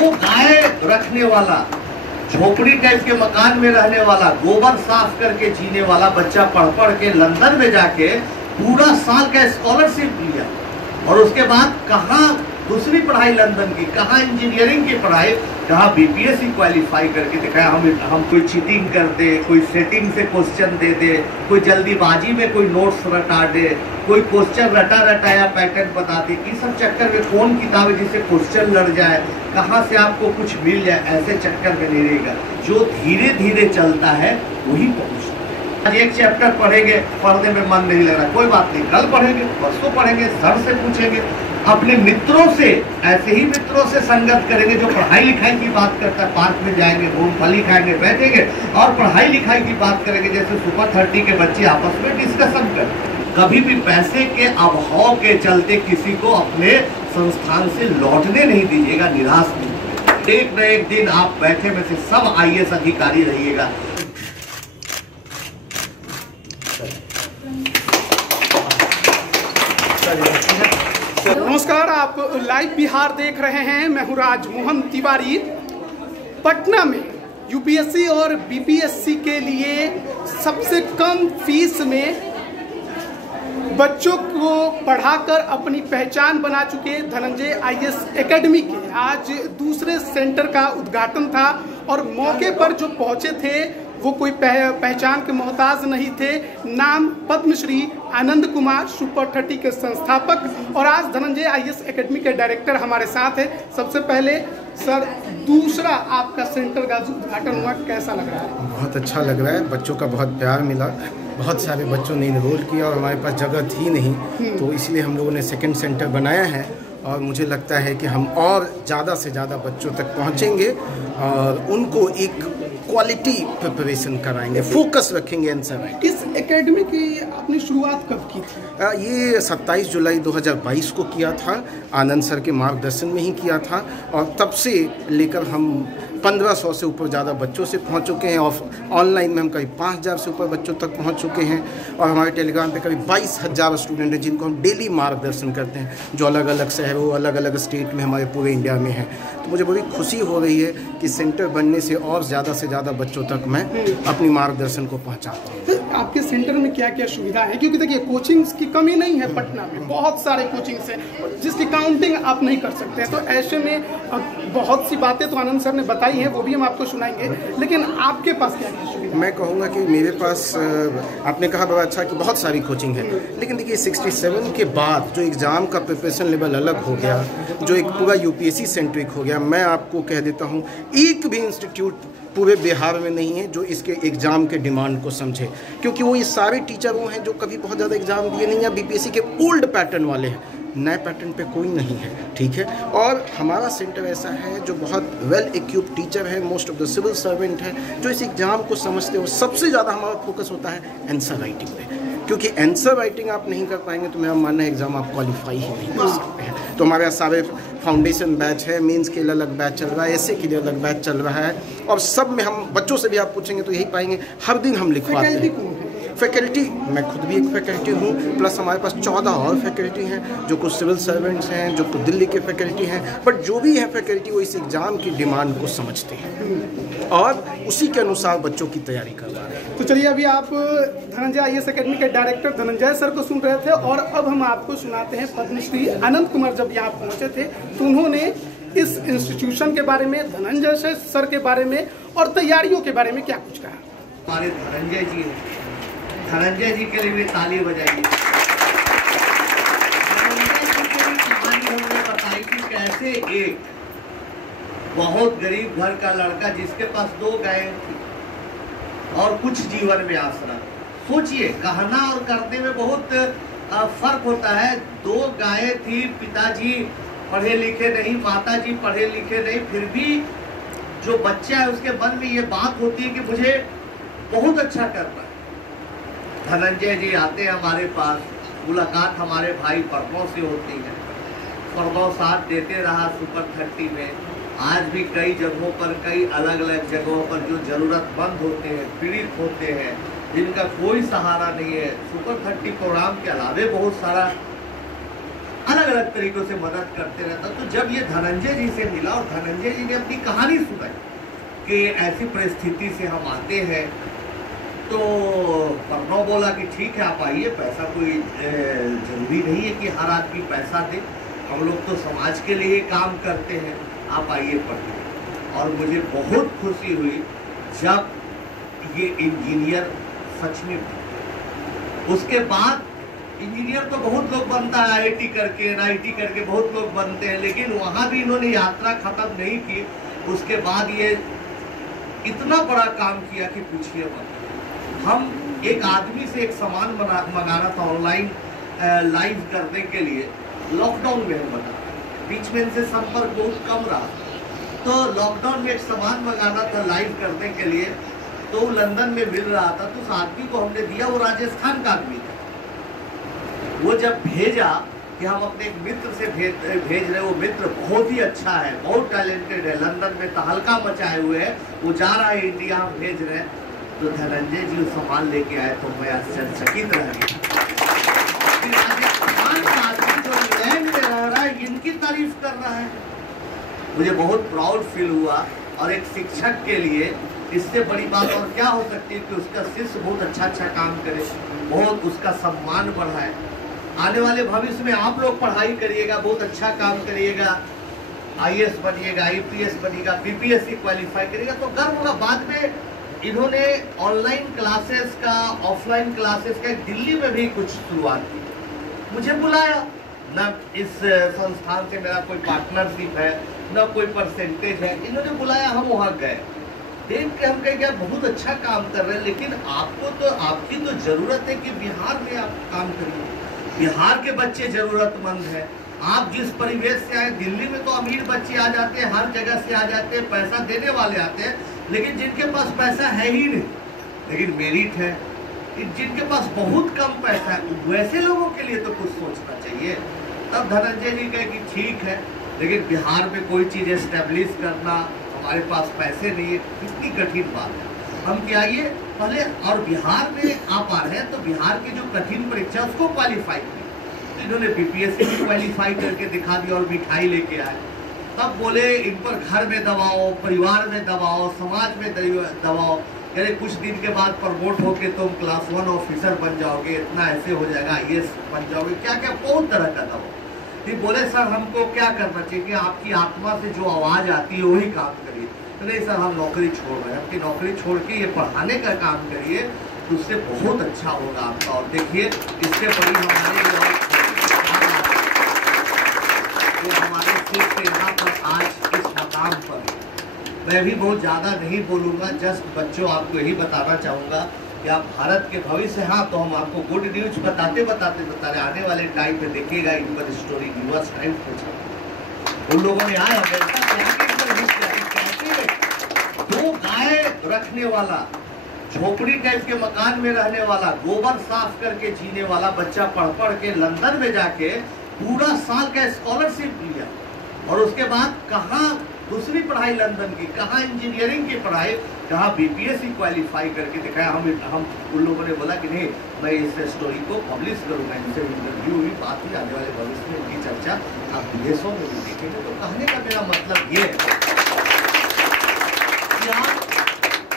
वो गाय रखने वाला, झोपड़ी टाइप के मकान में रहने वाला, गोबर साफ करके जीने वाला बच्चा पढ़ पढ़ के लंदन में जाके पूरा साल का स्कॉलरशिप लिया और उसके बाद कहाँ दूसरी पढ़ाई लंदन की, कहाँ इंजीनियरिंग की पढ़ाई, कहाँ बीपीएससी क्वालिफाई करके दिखाया। हम कोई चीटिंग कर दे, कोई सेटिंग से क्वेश्चन दे दे, कोई जल्दीबाजी में कोई नोट्स रटा दे, कोई क्वेश्चन रटा रटाया पैटर्न बता दे, इस सब चक्कर में कौन किताब है जिससे क्वेश्चन लड़ जाए, कहाँ से आपको कुछ मिल जाए, ऐसे चक्कर में नहीं रहेगा। जो धीरे धीरे चलता है वही पहुँचता है। आज एक चैप्टर पढ़ेंगे, पढ़ने में मन नहीं लग रहा, कोई बात नहीं, कल पढ़ेंगे, परसों पढ़ेंगे, सर से पूछेंगे, अपने मित्रों से, ऐसे ही मित्रों से संगत करेंगे जो पढ़ाई लिखाई की बात करता है। पार्क में जाएंगे, मूंगफली खाएंगे, बैठेंगे और पढ़ाई लिखाई की बात करेंगे, जैसे सुपर 30 के बच्चे आपस में डिस्कशन करें। कभी भी पैसे के अभाव के चलते किसी को अपने संस्थान से लौटने नहीं दीजिएगा, निराश नहीं। एक न एक दिन आप बैठे में से सब आईएएस अधिकारी रहिएगा। नमस्कार, आप लाइव बिहार देख रहे हैं। मैं हूं राजमोहन तिवारी। पटना में यूपीएससी और बीपीएससी के लिए सबसे कम फीस में बच्चों को पढ़ाकर अपनी पहचान बना चुके धनंजय आईएएस एकेडमी के आज दूसरे सेंटर का उद्घाटन था और मौके पर जो पहुंचे थे वो कोई पहचान के मोहताज नहीं थे। नाम पद्मश्री आनंद कुमार, सुपर 30 के संस्थापक और आज धनंजय आईएएस एकेडमी के डायरेक्टर हमारे साथ है। सबसे पहले सर, दूसरा आपका सेंटर का उद्घाटन हुआ, कैसा लग रहा है? बहुत अच्छा लग रहा है, बच्चों का बहुत प्यार मिला, बहुत सारे बच्चों ने इनरोल किया और हमारे पास जगह थी नहीं, तो इसलिए हम लोगों ने सेकंड सेंटर बनाया है और मुझे लगता है कि हम और ज़्यादा से ज़्यादा बच्चों तक पहुँचेंगे और उनको एक क्वालिटी प्रिपरेशन कराएंगे, फोकस रखेंगे आंसर। इस एकेडमी की आपने शुरुआत कब की थी? ये 27 जुलाई 2022 को किया था, आनंद सर के मार्गदर्शन में ही किया था और तब से लेकर हम 1500 से ऊपर ज़्यादा बच्चों से पहुंच चुके हैं और ऑनलाइन में हम करीब 5000 से ऊपर बच्चों तक पहुंच चुके हैं और हमारे टेलीग्राम पे करीब 22,000 स्टूडेंट हैं जिनको हम डेली मार्गदर्शन करते हैं, जो अलग अलग शहरों, अलग अलग स्टेट में हमारे पूरे इंडिया में हैं। तो मुझे बड़ी खुशी हो रही है कि सेंटर बनने से और ज़्यादा से ज़्यादा बच्चों तक मैं अपनी मार्गदर्शन को पहुँचाता हूँ। आपके सेंटर में क्या क्या सुविधा है? क्योंकि देखिए कोचिंग्स की कमी नहीं है पटना में, बहुत सारे कोचिंग्स हैं जिसकी काउंटिंग आप नहीं कर सकते हैं। तो ऐसे में बहुत सी बातें तो आनंद सर ने बताई हैं, वो भी हम आपको सुनाएंगे, लेकिन आपके पास क्या क्या सुविधा? मैं कहूँगा कि मेरे पास, आपने कहा बड़ा अच्छा कि बहुत सारी कोचिंग है, लेकिन देखिए 67 के बाद जो एग्ज़ाम का प्रिपरेशन लेवल अलग हो गया, जो एक पूरा यूपीएससी सेंट्रिक हो गया, मैं आपको कह देता हूँ एक भी इंस्टीट्यूट पूरे बिहार में नहीं है जो इसके एग्ज़ाम के डिमांड को समझे, क्योंकि वो ये सारे टीचर वो हैं जो कभी बहुत ज़्यादा एग्ज़ाम दिए नहीं या बीपीएससी के ओल्ड पैटर्न वाले हैं, नए पैटर्न पे कोई नहीं है, ठीक है। और हमारा सेंटर ऐसा है जो बहुत वेल इक्विप्ड टीचर है, most of the civil servant है जो इस एग्ज़ाम को समझते हो। सबसे ज़्यादा हमारा फोकस होता है आंसर राइटिंग पे, क्योंकि आंसर राइटिंग आप नहीं कर पाएंगे तो मेरा मानना है एग्ज़ाम आप क्वालिफाई ही नहीं कर सकते हैं। तो हमारे यहाँ सारे फाउंडेशन बैच है, मेंस के लिए अलग बैच चल रहा है, एसए के लिए अलग बैच चल रहा है और सब में हम बच्चों से भी आप पूछेंगे तो यही पाएंगे, हर दिन हम लिखवाते हैं। फैकल्टी, मैं खुद भी एक फैकल्टी हूँ, प्लस हमारे पास 14 और फैकल्टी हैं जो कुछ सिविल सर्वेंट्स हैं, जो कुछ दिल्ली के फैकल्टी हैं, बट जो भी है फैकल्टी वो इस एग्ज़ाम की डिमांड को समझते हैं और उसी के अनुसार बच्चों की तैयारी करवा रहे हैं। तो चलिए, अभी आप धनंजय आईएएस एकेडमी के डायरेक्टर धनंजय सर को सुन रहे थे और अब हम आपको सुनाते हैं पद्मश्री आनंद कुमार जब यहाँ पहुँचे थे तो उन्होंने इस इंस्टीट्यूशन के बारे में, धनंजय सर के बारे में और तैयारियों के बारे में क्या कुछ कहा। हमारे धनंजय जी हैं, धनंजय जी के लिए भी ताली बजाइए। धनंजय जी की भी कहानी हमने बताई कि कैसे एक बहुत गरीब घर का लड़का जिसके पास 2 गायें थी और कुछ जीवन में आसरा, सोचिए कहना और करने में बहुत फर्क होता है। 2 गायें थी, पिताजी पढ़े लिखे नहीं, माताजी पढ़े लिखे नहीं, फिर भी जो बच्चा है उसके मन में ये बात होती है कि मुझे बहुत अच्छा करना है। धनंजय जी आते हैं हमारे पास, मुलाकात हमारे भाई प्रणव से होती है। प्रणव साथ देते रहा सुपर 30 में। आज भी कई जगहों पर, कई अलग अलग जगहों पर जो जरूरतमंद होते हैं, पीड़ित होते हैं, जिनका कोई सहारा नहीं है, सुपर 30 प्रोग्राम के अलावे बहुत सारा अलग अलग अलग तरीकों से मदद करते रहता। तो जब ये धनंजय जी से मिला और धनंजय जी ने अपनी कहानी सुनाई कि ऐसी परिस्थिति से हम आते हैं, तो प्रणव बोला कि ठीक है आप आइए, पैसा कोई जरूरी नहीं है कि हर आदमी पैसा दे, हम लोग तो समाज के लिए काम करते हैं, आप आइए पढ़िए। और मुझे बहुत खुशी हुई जब ये इंजीनियर सच में बने। उसके बाद इंजीनियर तो बहुत लोग बनता है, आईआईटी करके एनआईटी करके बहुत लोग बनते हैं, लेकिन वहाँ भी इन्होंने यात्रा खत्म नहीं की। उसके बाद ये इतना बड़ा काम किया कि पूछिए मत। हम एक आदमी से एक सामान मंगाना था ऑनलाइन लाइव करने के लिए, लॉकडाउन में हम बना, बीच में इनसे संपर्क बहुत कम रहा, तो लॉकडाउन में एक सामान मंगाना था लाइव करने के लिए, तो लंदन में मिल रहा था, तो उस आदमी को हमने दिया, वो राजस्थान का आदमी था। वो जब भेजा कि हम अपने एक मित्र से भेज रहे, वो मित्र बहुत ही अच्छा है, बहुत टैलेंटेड है, लंदन में तहलका मचाए हुए है, वो जा रहा है इंडिया, हम भेज रहे हैं। तो धनंजय जी सामान लेके आए तो मैं आश्चर्यचकित रह गया। राजस्थान का आदमी जो इंग्लैंड में रह रहा है, इनकी तारीफ कर रहा है। मुझे बहुत प्राउड फील हुआ। और एक शिक्षक के लिए इससे बड़ी बात और क्या हो सकती है कि उसका शिष्य बहुत अच्छा काम करे, बहुत उसका सम्मान बढ़ाए। आने वाले भविष्य में आप लोग पढ़ाई करिएगा, बहुत अच्छा काम करिएगा, आईएएस बनिएगा, आईपीएस बनिएगा, बीपीएससी क्वालिफाई करिएगा तो गर्व होगा। बाद में इन्होंने ऑनलाइन क्लासेस का, ऑफलाइन क्लासेस का दिल्ली में भी कुछ शुरुआत की। मुझे बुलाया, न इस संस्थान से मेरा कोई पार्टनरशिप है, न कोई परसेंटेज है, इन्होंने बुलाया, हम वहाँ गए। देख के हम कहे क्या बहुत अच्छा काम कर रहे हैं, लेकिन आपको तो, आपकी तो जरूरत है कि बिहार में आप काम करिए। बिहार के बच्चे जरूरतमंद है। आप जिस परिवेश से आए, दिल्ली में तो अमीर बच्चे आ जाते हैं, हर जगह से आ जाते हैं, पैसा देने वाले आते हैं, लेकिन जिनके पास पैसा है ही नहीं, लेकिन मेरिट है, जिनके पास बहुत कम पैसा है, वैसे लोगों के लिए तो कुछ सोचना चाहिए। तब धनंजय जी कहे कि ठीक है, लेकिन बिहार में कोई चीज़ एस्टेब्लिश करना, हमारे पास पैसे नहीं है, कितनी कठिन बात है। हम क्या आइए पहले, और बिहार में आप आ रहे हैं तो बिहार की जो कठिन परीक्षा उसको क्वालिफाई करें। तो इन्होंने बीपीएससी भी क्वालिफाई करके दिखा दिया और मिठाई लेके आए। तब बोले इन पर घर में दबाओ, परिवार में दबाओ, समाज में दबाओ, यानी कुछ दिन के बाद प्रमोट होके तुम क्लास 1 ऑफिसर बन जाओगे, इतना ऐसे हो जाएगा, आईएएस बन जाओगे, क्या क्या बहुत तरह का दबाओ। फिर बोले सर हमको क्या करना चाहिए कि आपकी आत्मा से जो आवाज़ आती है वही काम करिए। तो नहीं सर हम नौकरी छोड़ रहे हैं, आपकी नौकरी छोड़ के ये पढ़ाने का काम करिए, तो उससे बहुत अच्छा होगा आपका। और देखिए इससे बड़ी हमारे सिर्फ यहाँ पर आज इस मकाम पर, मैं भी बहुत ज़्यादा नहीं बोलूँगा, जस्ट बच्चों आपको यही बताना चाहूँगा कि आप भारत के भविष्य, हाँ तो हम आपको गुड न्यूज बताते आने वाले टाइम में देखिएगा इन पर स्टोरी न्यूज टाइम पूछा उन लोगों ने आया दो गाय रखने वाला, झोपड़ी टाइप के मकान में रहने वाला, गोबर साफ करके जीने वाला बच्चा पढ़ के लंदन में जाके पूरा साल का स्कॉलरशिप लिया, और उसके बाद कहाँ दूसरी पढ़ाई लंदन की, कहाँ इंजीनियरिंग की पढ़ाई, कहाँ बीपीएससी क्वालिफाई करके दिखाया। हम उन लोगों ने बोला कि नहीं मैं इस स्टोरी को पब्लिश करूँगा, इनसे इंटरव्यू हुई, बात हुई, आने वाले भविष्य में उनकी चर्चा आप विदेशों में भी देखेंगे। तो कहने का मेरा मतलब ये है कि आप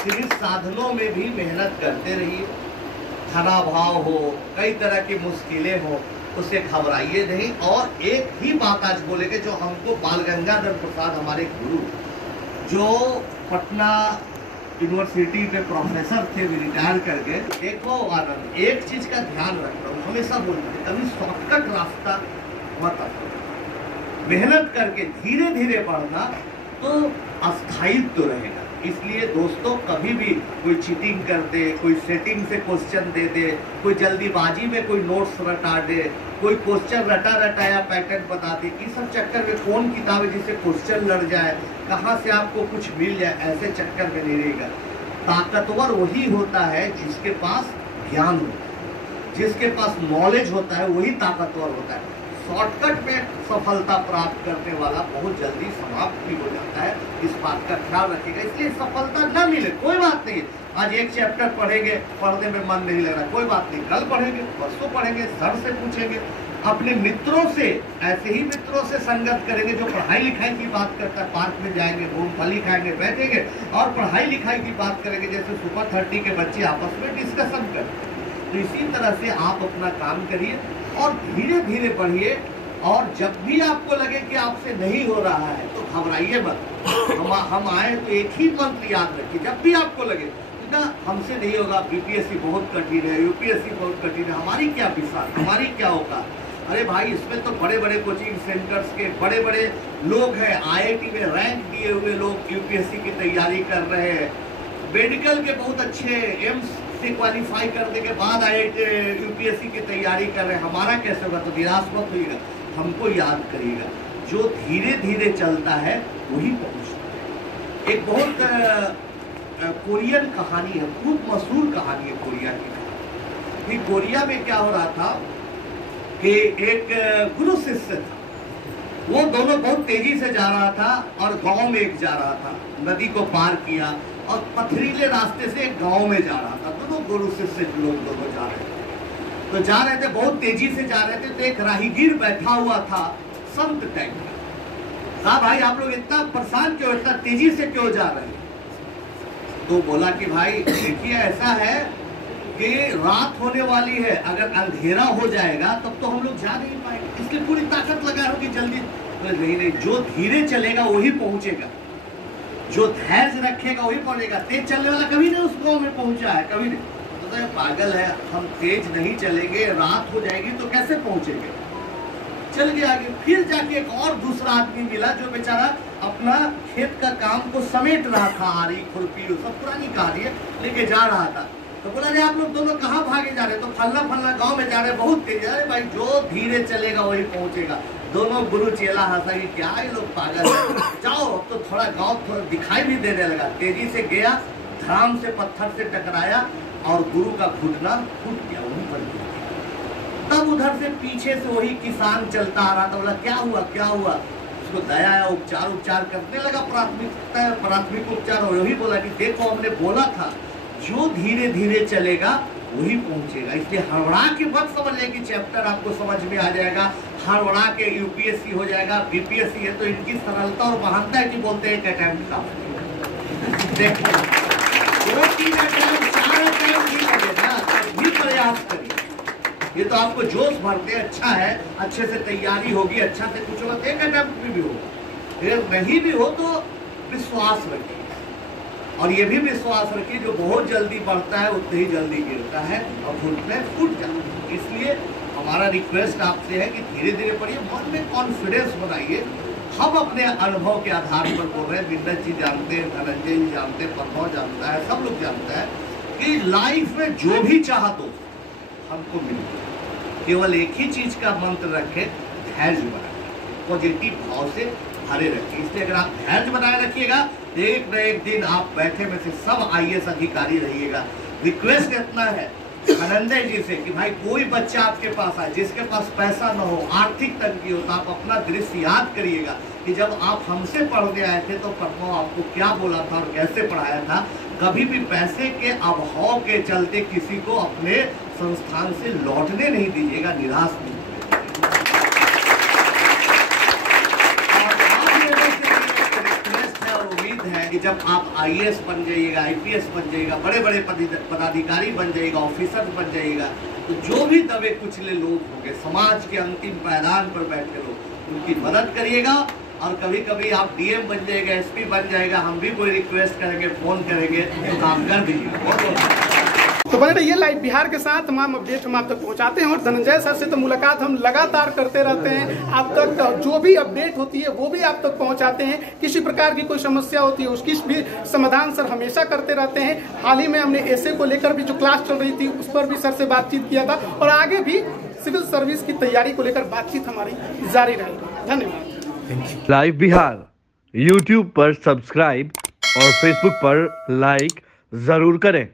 सिविल साधनों में भी मेहनत करते रहिए, धनाभाव हो, कई तरह की मुश्किलें हो, उससे घबराइए नहीं। और एक ही बात आज बोलेंगे जो हमको बाल गंगाधर प्रसाद हमारे गुरु, जो पटना यूनिवर्सिटी में प्रोफेसर थे, भी रिटायर करके, देखो आनंद एक चीज का ध्यान रखना, हमेशा बोलते हैं कभी शॉर्टकट रास्ता मत अपनाओ, मेहनत करके धीरे धीरे बढ़ना तो अस्थायित्व तो रहेगा। इसलिए दोस्तों कभी भी कोई चीटिंग कर दे, कोई सेटिंग से क्वेश्चन दे दे, कोई जल्दीबाजी में कोई नोट्स रटा दे, कोई क्वेश्चन रटाया पैटर्न बता दे, इस सब चक्कर में कौन किताब है जिससे क्वेश्चन लड़ जाए, कहाँ से आपको कुछ मिल जाए, ऐसे चक्कर में नहीं रहेगा। ताकतवर वही होता है जिसके पास ज्ञान होता है, जिसके पास नॉलेज होता है वही ताकतवर होता है। शॉर्टकट में सफलता प्राप्त करने वाला बहुत जल्दी समाप्त भी हो जाता है, इस बात का ख्याल रखिएगा। इसलिए सफलता न मिले कोई बात नहीं, आज एक चैप्टर पढ़ेंगे, पढ़ने में मन नहीं लग रहा, कोई बात नहीं, कल पढ़ेंगे, परसों पढ़ेंगे, सर से पूछेंगे, अपने मित्रों से, ऐसे ही मित्रों से संगत करेंगे जो पढ़ाई लिखाई की बात करता है। पार्क में जाएंगे, मूंगफली खाएंगे, बैठेंगे और पढ़ाई लिखाई की बात करेंगे, जैसे सुपर 30 के बच्चे आपस में डिस्कशन करते हैं। तो इसी तरह से आप अपना काम करिए और धीरे धीरे बढ़िए। और जब भी आपको लगे कि आपसे नहीं हो रहा है तो घबराइए मत। हम आए तो एक ही मंत्र याद रखिए, जब भी आपको लगे ना हमसे नहीं होगा, बीपीएससी बहुत कठिन है, यूपीएससी बहुत कठिन है, हमारी क्या विश्वास, हमारी क्या औकात। अरे भाई, इसमें तो बड़े बड़े कोचिंग सेंटर्स के बड़े बड़े लोग हैं, आईआईटी में रैंक दिए हुए लोग यूपीएससी की तैयारी कर रहे हैं, मेडिकल के बहुत अच्छे एम्स से क्वालिफाई करने के बाद आईआईटी यूपीएससी की तैयारी कर रहे हैं। हमारा कैसे होगा? तो निराश मत होइएगा, हमको याद करिएगा, जो धीरे धीरे चलता है वही पहुंचता है। एक बहुत कोरियन कहानी है, खूब मशहूर कहानी है कोरिया की। कि कोरिया में क्या हो रहा था कि एक गुरु शिष्य था, वो दोनों बहुत तेजी से जा रहा था और गांव में एक जा रहा था, नदी को पार किया और पथरीले रास्ते से एक गांव में जा रहा था। दोनों गुरु शिष्य लोग दोनों जा रहे थे, तो जा रहे थे, बहुत तेजी से जा रहे थे। तो एक राहीगीर बैठा हुआ था, संत टाइप का। कहा, भाई आप लोग इतना परेशान क्यों, इतना तेजी से क्यों जा रहे हैं? तो बोला कि भाई देखिए, ऐसा है कि रात होने वाली है, अगर अंधेरा हो जाएगा तब तो हम लोग जा नहीं पाएंगे, इसलिए पूरी ताकत लगा रहो कि जल्दी। तो नहीं, जो धीरे चलेगा वही पहुंचेगा, जो धैर्य रखेगा वही पहुंचेगा। तेज चलने वाला कभी नहीं उस गांव में पहुंचा है, कभी नहीं। तो पागल है, हम तेज नहीं चलेंगे, रात हो जाएगी तो कैसे पहुंचेंगे? चल गया आगे। फिर जाके एक और दूसरा आदमी मिला जो बेचारा अपना खेत का काम को समेट रहा था, आरी खुरपी सब पुरानी कहानी है, लेके जा रहा था। तो बोला, अरे आप लोग दोनों कहाँ भागे जा रहे? तो फलना फलना गांव में जा रहे, बहुत तेज। अरे भाई, जो धीरे चलेगा वही पहुंचेगा। दोनों गुरु चेला हंसा कि क्या ये लोग पागल है, जाओ। तो थोड़ा गाँव थोड़ा दिखाई भी देने लगा, तेजी से गया, धड़ाम से पत्थर से टकराया और गुरु का घुटना फूट गया, वहीं पर गिर गया। तब उधर से पीछे से वही किसान चलता आ रहा था। बोला, क्या हुआ क्या हुआ? उसको दया आया, उपचार करने लगा, प्राथमिक उपचार। और वही बोला कि देखो, हमने बोला था जो धीरे धीरे चलेगा वही पहुंचेगा। इसलिए हड़बड़ा के वक्त समझ लें कि चैप्टर आपको समझ में आ जाएगा, हड़बड़ा के यूपीएससी हो जाएगा। बीपीएससी है तो इनकी सरलता और महानता है कि बोलते हैं एक अटेम्प्ट का, देखो 2-3 अटेम्प्ट 4 अटेम्प्ट भी लगे ना, भी प्रयास करिए। ये तो आपको जोश भरते, अच्छा है, अच्छे से तैयारी होगी, अच्छा से कुछ होगा, एक अटेम्प्ट भी हो, फिर नहीं भी हो तो विश्वास रखिए। और ये भी विश्वास रखिए, जो बहुत जल्दी बढ़ता है उतने ही जल्दी गिरता है और फूट जाता है। इसलिए हमारा रिक्वेस्ट आपसे है कि धीरे धीरे पढ़िए, मन में कॉन्फिडेंस बनाइए। हम अपने अनुभव के आधार पर बोल रहे हैं, विंदर जी जानते हैं, धनंजय जी जानते हैं, प्रभव जानता है, सब लोग जानता है कि लाइफ में जो भी चाह दो हमको मिलता है। केवल एक ही चीज का मंत्र रखें, धैर्य बनाए, पॉजिटिव भाव से भरे रखिए। इसलिए अगर आप धैर्य बनाए रखिएगा, एक न एक दिन आप बैठे में से सब आईएएस अधिकारी रहिएगा। रिक्वेस्ट इतना है धनंजय जी से कि भाई कोई बच्चा आपके पास आए जिसके पास पैसा न हो, आर्थिक तंगी हो, तो आप अपना दृश्य याद करिएगा कि जब आप हमसे पढ़ने आए थे तो प्रभु आपको क्या बोला था और कैसे पढ़ाया था। कभी भी पैसे के अभाव के चलते किसी को अपने संस्थान से लौटने नहीं दीजिएगा, निराश नहीं। है कि जब आप आईएएस बन जाइएगा, आईपीएस बन जाइएगा, बड़े बड़े पदाधिकारी बन जाइएगा, ऑफिसर बन जाइएगा, तो जो भी दबे कुचले लोग होंगे, समाज के अंतिम पायदान पर बैठे लोग, उनकी मदद करिएगा। और कभी कभी आप डीएम बन जाएगा, एसपी बन जाएगा, हम भी कोई रिक्वेस्ट करेंगे, फोन करेंगे तो काम कर दीजिएगा। तो बने रहिए लाइव बिहार के साथ, तमाम अपडेट हम आप तक पहुंचाते हैं। और धनंजय सर से तो मुलाकात हम लगातार करते रहते हैं, आप तक जो भी अपडेट होती है वो भी आप तक पहुंचाते हैं। किसी प्रकार की कोई समस्या होती है उसकी भी समाधान सर हमेशा करते रहते हैं। हाल ही में हमने ऐसे को लेकर भी जो क्लास चल रही थी उस पर भी सर से बातचीत किया था, और आगे भी सिविल सर्विस की तैयारी को लेकर बातचीत हमारी जारी रहेगी। धन्यवाद। लाइव बिहार यूट्यूब पर सब्सक्राइब और फेसबुक पर लाइक जरूर करें।